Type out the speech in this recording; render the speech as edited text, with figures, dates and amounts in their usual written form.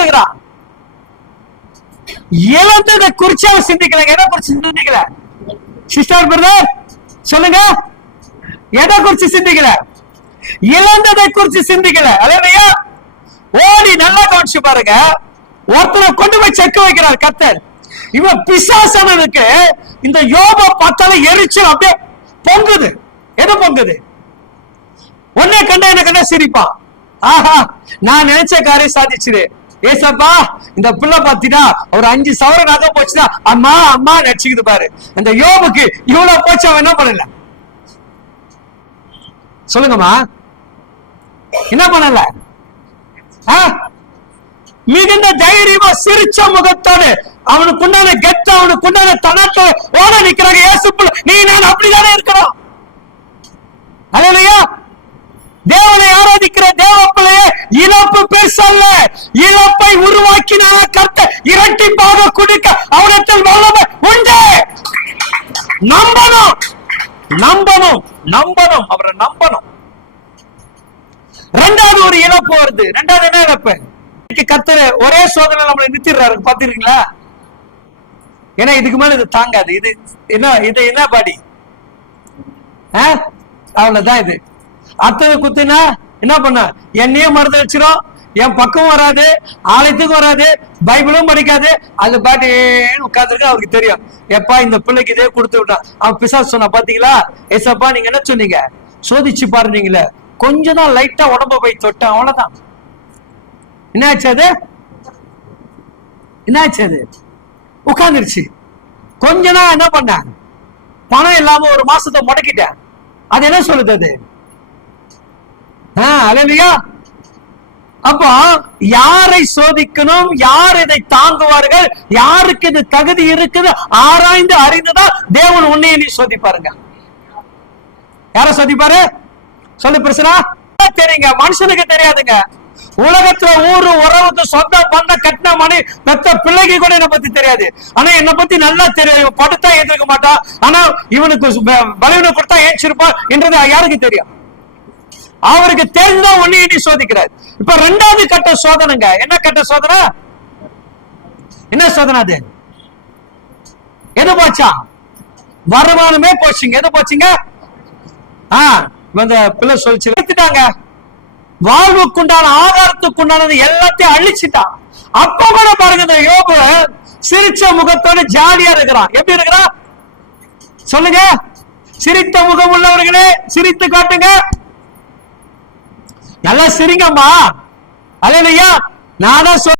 இருக்கிறான். இழந்ததை குறிச்சு அவன் சிந்திக்கிறாங்க. எதை குறிச்சு சிந்திக்கல? சிஸ்டர் பிரதர் சொல்லுங்க, எதை குறிச்சு சிந்திக்கல? இழந்ததை குறிச்சு சிந்திக்கல. அல்லேலூயா. ஓடி நல்லா கவனிச்சு பாருங்க. ஒருத்தரை கொண்டு போய் செக்க வைக்கிறார் கர்த்தர். இவன் பிசாசனுக்கு இந்த யோபை பார்த்தால எரிச்சல் அப்படியே பொங்குது. எது பொங்குது? ஒன்னே கண்டா என்ன கண்டா சிரிப்பான். ஆஹா, நான் நினைச்ச காரியம் சாதிச்சுது. ஏசப்பா, இந்த பிள்ளை பாத்தீங்கன்னா ஒரு 5 சவரன் நகை போச்சுன்னா அம்மா அம்மா நடிச்சுக்குது பாரு. அந்த யோபுக்கு இவ்வளவு போச்சு, அவன் என்ன பண்ணல? சொல்லுங்கம்மா, என்ன பண்ணல? மிகுந்த தைரியமா சிரிச்ச முகத்தோடு அவனுக்கு உண்டான கெட்ட, அவனுக்கு உண்டான தனத்தோட ஓட நிக்கிறாங்க. ஏசுப்புள்ள நீ நான் அப்படிதானே இருக்கிறோம். அல்லேலூயா. தேவனை ஆராதிக்கிற தேவ பிள்ளையே, இழப்பு பெருசல்ல. இழப்பை உருவாக்கின கர்த்தர் இரட்டிப்பாக கொடுக்க அவரிடத்தில் வல்லமை உண்டு. நம்பணும், நம்பணும், நம்பணும், அவரை நம்பணும். ரெண்டாவது ஒரு இழப்பு வருது. ரெண்டாவது என்ன இழப்பு? கர்த்தர் ஒரே சோதனை நம்மளை நிறுத்திடுறாரு. பாத்தீங்களா? ஏன்னா இதுக்கு மேல இது தாங்காது. இது என்ன, இது என்ன பாடி? அவ்வளவுதான். இது அத்தனை குத்துனா என்ன பண்ண? என்னையே மருந்து வச்சிரும், என் பக்கம் வராது, ஆலயத்துக்கும் வராது, பைபிளும் படிக்காது, அது பாட்டு உட்கார்ந்துருக்கு. அவருக்கு தெரியும், எப்பா இந்த பிள்ளைக்கு இதே கொடுத்து விட்டான். அவன் பிசாசு சொன்னா பாத்தீங்களா? ஏசப்பா நீங்க என்ன சொன்னீங்க? சோதிச்சு பாருங்களே, கொஞ்சம் தான் லைட்டா உடம்ப போய் தொட்டேன், அவ்வளவுதான். என்ன ஆச்சு? அது என்ன ஆச்சு? அது உட்கார்ந்துருச்சு. கொஞ்ச நாள் என்ன பண்ண? பணம் இல்லாம ஒரு மாசத்தை முடக்கிட்டேன். அது என்ன சொல்லுது? அது அல்லேலூயா. அப்போ யாரை சோதிக்கணும், யார் இதை தாங்குவார்கள், யாருக்கு இது தகுதி இருக்குது ஆராய்ந்து அறிந்துதான் தேவன் உன்னைய நீ சோதிப்பாருங்க. யார சோதிப்பாரு? சொல்லு பிரச்சனை. தெரியுங்க, மனுஷனுக்கு தெரியாதுங்க. உலகத்துல ஊரு உறவுக்கு சொந்த பண்ண கட்டின மணி பெத்த பிள்ளைக்கு கூட என்னை பத்தி தெரியாது. ஆனா என்னை பத்தி நல்லா தெரியும். படுத்தா ஏந்திருக்க மாட்டான், ஆனா இவனுக்கு பலவீனம் கொடுத்தா ஏஞ்சிருப்பான் என்றது யாருக்கு தெரியும்? அவருக்கு தெரிஞ்சா ஒன்னே நீ சோதிக்கிறார். இப்ப ரெண்டாவது கட்ட சோதனைங்க. என்ன கட்ட சோதனை? என்ன சோதனை அது? எது போச்சா? வருமானமே போச்சுங்க. எது போச்சுங்க? பிள்ளை சொல்லிச்சு எடுத்துட்டாங்க. வாழ்வுக்குண்டான ஆதாரத்துக்குண்டானது எல்லாத்தையும் அழிச்சுட்டான். அப்ப கூட பாருங்க, இந்த யோபு சிரிச்ச முகத்தோடு ஜாலியா இருக்கிறான். எப்படி இருக்கிறான் சொல்லுங்க? சிரித்த முகம் உள்ளவர்களே சிரித்து காட்டுங்க. நல்லா சிரிங்கம்மா. அல்லேலூயா. நானா